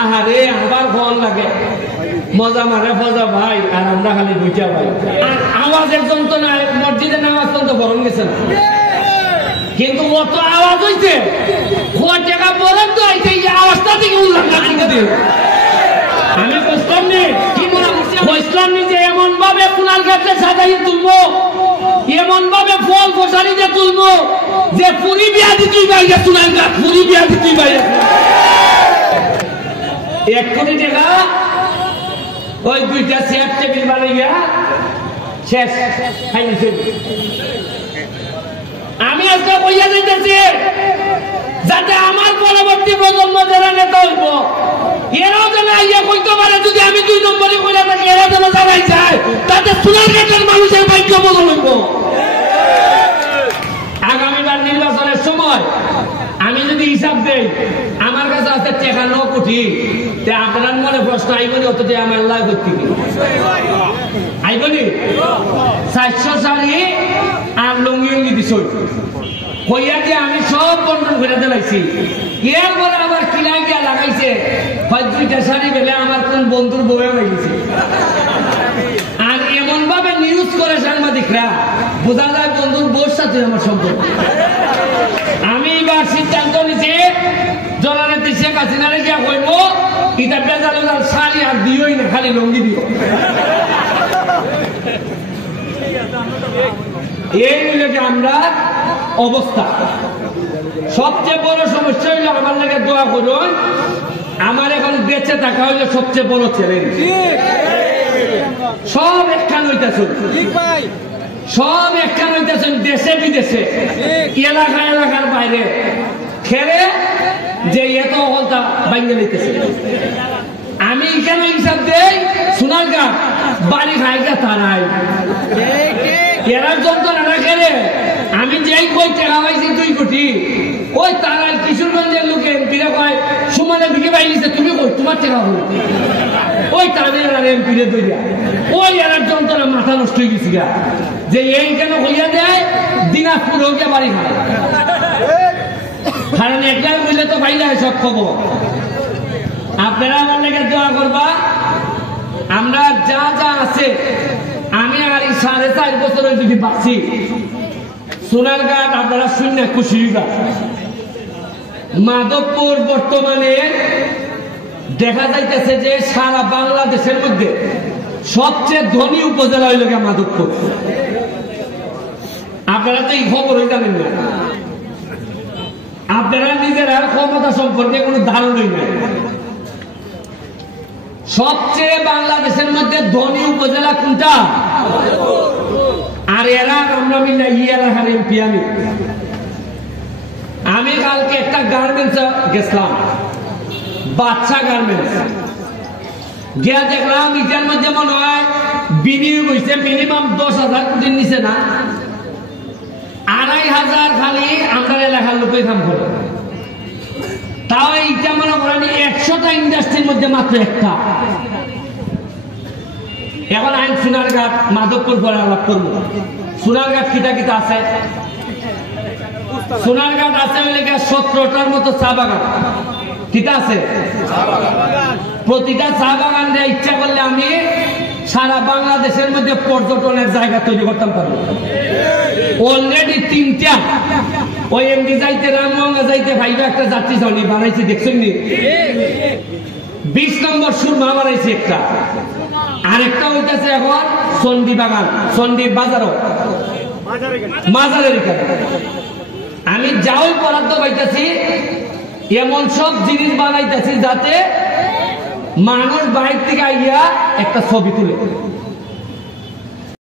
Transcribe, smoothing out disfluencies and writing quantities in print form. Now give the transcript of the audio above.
আহারে আবার ফল লাগে মজা মারে ফজা ভাই আর আমরা খালি বুঝা ভাই আওয়াজের যন্ত্রণায় মসজিদে নামাজ পর্যন্ত বরণ গেছে না কিন্তু অত আওয়াজ হইছে কোন টাকা বলেন তো এই আওয়াজটা থেকে উল্লাঙ্ঘন করে আমি বুঝতাম নি কি মনে বুঝলাম নি যে এমন ভাবে কুনাল গাছে সাজাইয়ে তুলবো এমন ভাবে ফল ফসারিতে তুলবো যে পুরি বিয়া দিতেই বাইরে কুনাল গাছ পুরি বিয়া দিতেই বাইরে 1 কোটি টাকা ওই 2টা চেয়ার টেবিল বানাইয়া শেষ খাইছে আমি আজকে কইয়া যাইতেছি যাতে আমার পরবর্তী প্রজন্ম যারা নেতা হইব এরাও যেন আইয়া কইতে পারে যদি আমি 2 নম্বরে কইরা থাকি এরা যেন জানাই যায় তাতে সোনারঘাটের মানুষের ভাগ্য বদল হইব আগামীবার নির্বাচনের সময় আমি যদি হিসাব দেই আমার কাছে আছে টাকা 9 কোটি তে আপনার মনে প্রশ্ন আইবনি অত যে আমার লাভ করতে আইবনি 400 শাড়ি আর লুঙ্গি দিছই কইয়া যে আমি সব বন্ধন করে দিলাইছি এরপরে আবার কিলাই গিয়া লাগাইছে হয় 2টা শাড়ি বেলে আমার কোন বন্ধুর বউয়ে লাগিয়েছে আর এমন ভাবে নিউজ করে সাংবাদিকরা বোঝা যায় বন্ধুর বউর সাথে আমার সম্পর্ক আমি এবার সিদ্ধান্ত নিছি জননেত্রী শেখ হাসিনারে গিয়া কইব এটা বেজাল বেজাল শাড়ি আর দিওই না খালি লুঙ্গি দিও এই মিলে আমরা অবস্থা সবচেয়ে বড় সমস্যা হইল আমার লাগে দোয়া করুন আমার এখন বেঁচে থাকা হইলো সবচেয়ে বড় চ্যালেঞ্জ সব একখান হইতেছে সব একখান হইতেছেন দেশে বিদেশে এলাকা এলাকার বাইরে খেলে যে এত হলতা বাইঙ্গে নিতেছে আমি এখানে হিসাব দেই সোনারঘাট বাড়ি খাইগা তারাই এরা যন্ত্রণা খেলে আমি যেই কই টাকা পাইছি 2 কোটি ওই তারাই কিশোরগঞ্জের লোকে এমপিরা কয় সুমনের দিকে বাইলিছে তুমি কই তোমার টাকা হল ওই তাদের আর এমপিরে দইয়া ওই এরা যন্ত্রণা মাথা নষ্ট হয়ে গেছি যে এই কেন হইয়া দেয় দিনাজপুর হোকে বাড়ি খায় কারণ একলাই বললে তো বাইরে সব খবর আপনারা আমার লেগে দোয়া করবা আমরা যা যা আছে আমি আর 4.5 বছর যদি বাঁচি সোনারঘাট আপনারা শূন্য খুশি মাধবপুর বর্তমানে দেখা যাইতেছে যে সারা বাংলাদেশের মধ্যে সবচেয়ে ধনী উপজেলা হইল মাধবপুর আপনারা তো এই খবরই জানেন না আপনারা নিজেরা ক্ষমতা সম্পর্কে কোনো ধারণাই নাই সবচেয়ে বাংলাদেশের মধ্যে ধনী উপজেলা কোনটা আর এরা আমরা মিলে এলাকার এমপি আমি কালকে একটা গার্মেন্টস গেছিলাম বাচ্চা গার্মেন্টস গিয়া দেখলাম ইটার মধ্যে মনে হয় বিনিয়োগ হয়েছে মিনিমাম 10,000 কোটির নিচে না 2,500 খালি আমরা এলাকার লোকে কাম করে তাও এইটা মনে করেন 100টা ইন্ডাস্ট্রির মধ্যে মাত্র একটা এখন আইন সোনারঘাট মাধবপুর পরে আলাপ করবো সোনারঘাট কিতা কিতা আছে সোনারঘাট আছে ওই লেগে 17টার মতো চা বাগান কিতা আছে প্রতিটা চা বাগান দিয়ে ইচ্ছা করলে আমি সারা বাংলাদেশের মধ্যে পর্যটনের জায়গা তৈরি করতাম পারবো অলরেডি 3টা ওই এমডি যাইতে রামগঙ্গা যাইতে ভাইবা একটা যাত্রী জনি বানাইছে দেখছেন নি 20 নম্বর সুরমা বানাইছে একটা আরেকটা হইতেছে এখন চন্ডী বাগান চন্ডী বাজারও মাজারের এখানে আমি যাও বরাদ্দ পাইতেছি এমন সব জিনিস বানাইতেছি যাতে মানুষ বাইরে থেকে আইয়া একটা ছবি তুলে